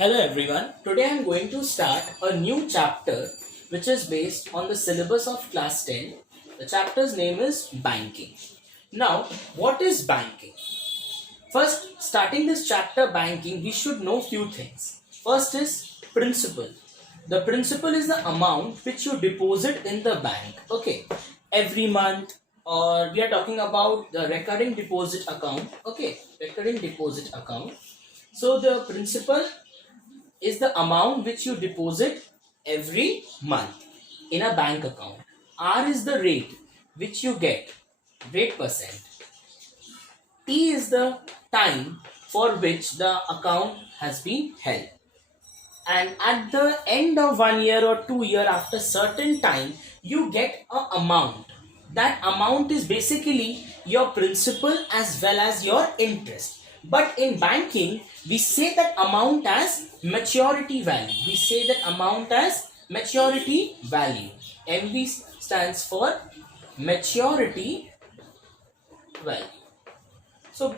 Hello everyone. Today I am going to start a new chapter which is based on the syllabus of class 10. The chapter's name is banking. Now, what is banking? First, starting this chapter banking, we should know few things. First is principal. The principal is the amount which you deposit in the bank. Okay, every month, or we are talking about the recurring deposit account. Okay, recurring deposit account. So the principal is the amount which you deposit every month in a bank account. R is the rate which you get, rate percent. T is the time for which the account has been held. And at the end of 1 year or 2 year, after certain time, you get a amount. That amount is basically your principal as well as your interest. But in banking, we say that amount as maturity value. We say that amount as maturity value. MV stands for maturity value. So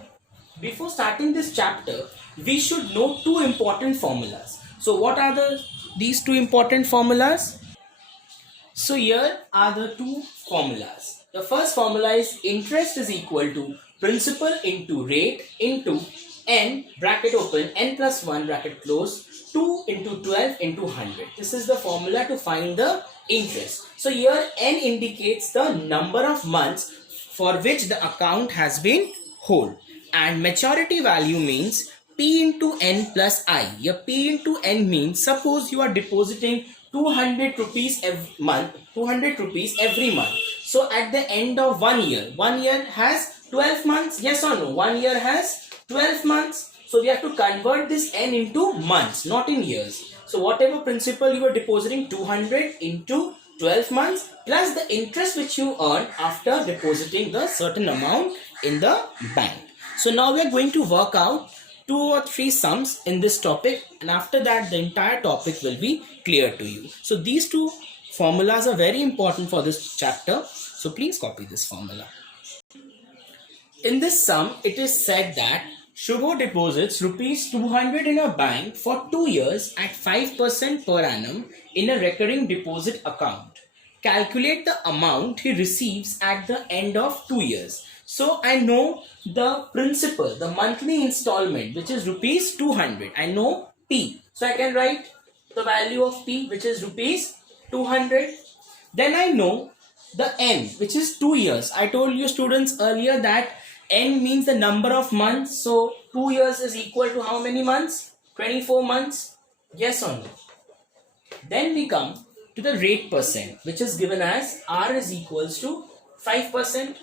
before starting this chapter, we should know two important formulas. So what are these two important formulas? So here are the two formulas. The first formula is interest is equal to principal into rate into n bracket open n plus 1 bracket close 2 into 12 into 100. This is the formula to find the interest. So here n indicates the number of months for which the account has been hold, and maturity value means P into n plus I. Your P into n means, suppose you are depositing 200 rupees every month, 200 rupees every month. So at the end of 1 year has 12 months, yes or no? 1 year has 12 months. So we have to convert this n into months, not in years. So whatever principal you are depositing, 200 into 12 months plus the interest which you earn after depositing the certain amount in the bank. So now we are going to work out 2 or 3 sums in this topic, and after that the entire topic will be clear to you. So these two formulas are very important for this chapter. So please copy this formula. In this sum, it is said that Shubho deposits rupees 200 in a bank for 2 years at 5% per annum in a recurring deposit account. Calculate the amount he receives at the end of 2 years. So I know the principal, the monthly installment, which is rupees 200. I know P. So I can write the value of P, which is rupees 200. Then I know the N, which is 2 years. I told you students earlier that N means the number of months. So 2 years is equal to how many months? 24 months. Yes or no? Then we come to the rate percent, which is given as R is equals to 5%.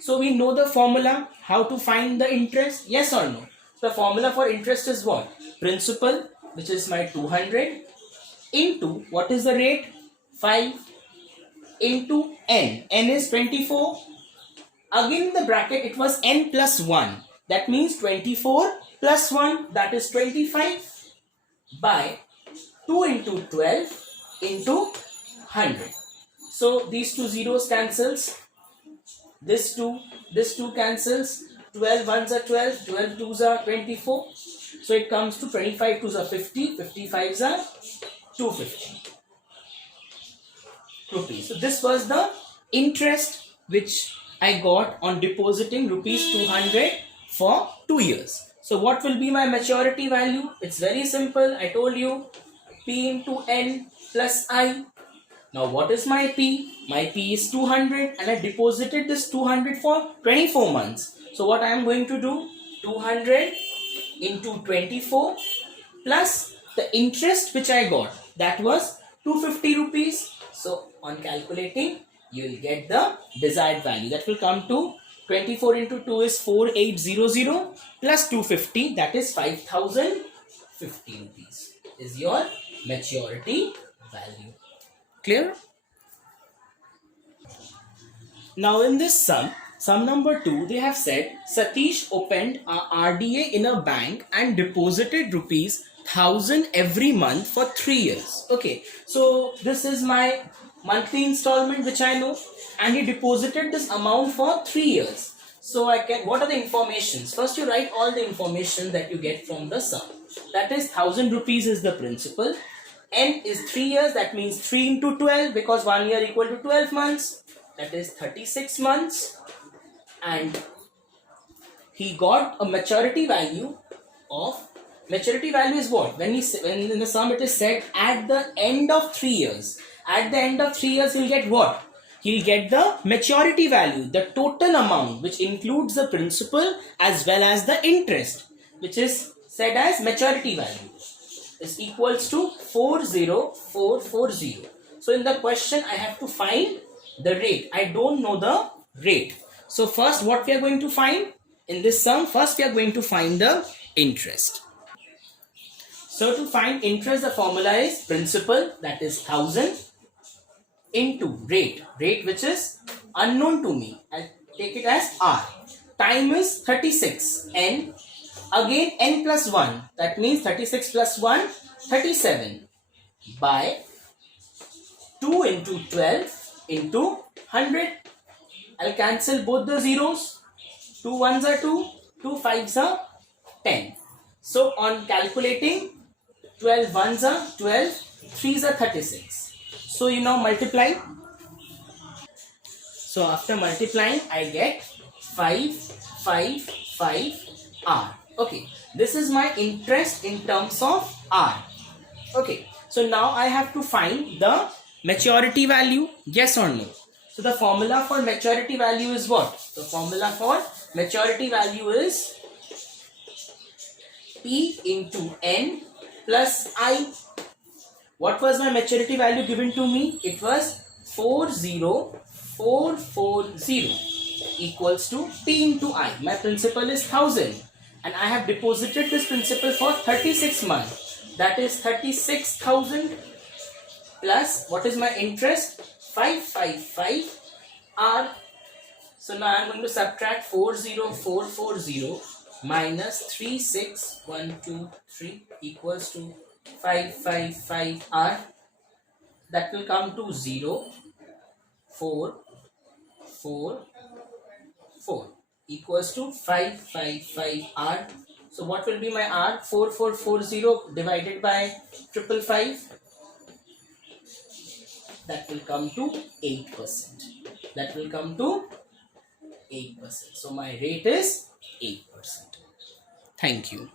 So we know the formula, how to find the interest, yes or no? So the formula for interest is what? Principal, which is my 200, into what is the rate? 5, into n. N is 24. Again in the bracket it was n plus 1. That means 24 plus 1, that is 25, by 2 into 12 into 100. So these two zeros cancels. This 2 cancels. 12 ones are 12, 12 twos are 24. So it comes to 25 twos are 50, 55s are 250 rupees. So this was the interest which I got on depositing rupees 200 for 2 years. So what will be my maturity value? It's very simple. I told you P into N plus I. Now what is my P? My P is 200 and I deposited this 200 for 24 months. So what I am going to do? 200 into 24 plus the interest which I got. That was 250 rupees. So on calculating, you will get the desired value. That will come to 24 into 2 is 4800 plus 250, that is 5050 rupees is your maturity value. Clear? Now in this sum number 2, they have said Satish opened a RDA in a bank and deposited rupees 1000 every month for 3 years. Okay, so this is my monthly installment which I know, and he deposited this amount for 3 years. So I can, what are the informations? First you write all the information that you get from the sum. that is 1000 rupees is the principal. N is 3 years, that means 3 into 12 because 1 year equal to 12 months, that is 36 months. And he got a maturity value of, maturity value is what? When in the sum it is said at the end of 3 years. At the end of 3 years he'll get what? He'll get the maturity value, the total amount which includes the principal as well as the interest, which is said as maturity value, is equals to 40440. So in the question I have to find the rate. I don't know the rate. So first what we are going to find in this sum? First we are going to find the interest. So to find interest, the formula is principal, that is 1000, into rate which is unknown to me. I'll take it as R. Time is 36. N. Again N plus 1. That means 36 plus 1, 37. By 2 into 12 into 100. I'll cancel both the zeros. 2 ones are 2. 2 fives are 10. So on calculating, 12 ones are 12. 3s are 36. So you now multiply. So after multiplying, I get 555 R. Okay, this is my interest in terms of R. Okay, so now I have to find the maturity value, yes or no. So the formula for maturity value is what? The formula for maturity value is P into N plus I. What was my maturity value given to me? It was 40440 equals to P into I. My principal is 1000 and I have deposited this principal for 36 months. That is 36,000 plus what is my interest? 555 R. So now I am going to subtract 40440 minus 36123 equals to 555 R. That will come to 0 4 4 4 equals to 555 R. So what will be my R? 4440 divided by 555. That will come to 8%. That will come to 8%. So my rate is 8%. Thank you.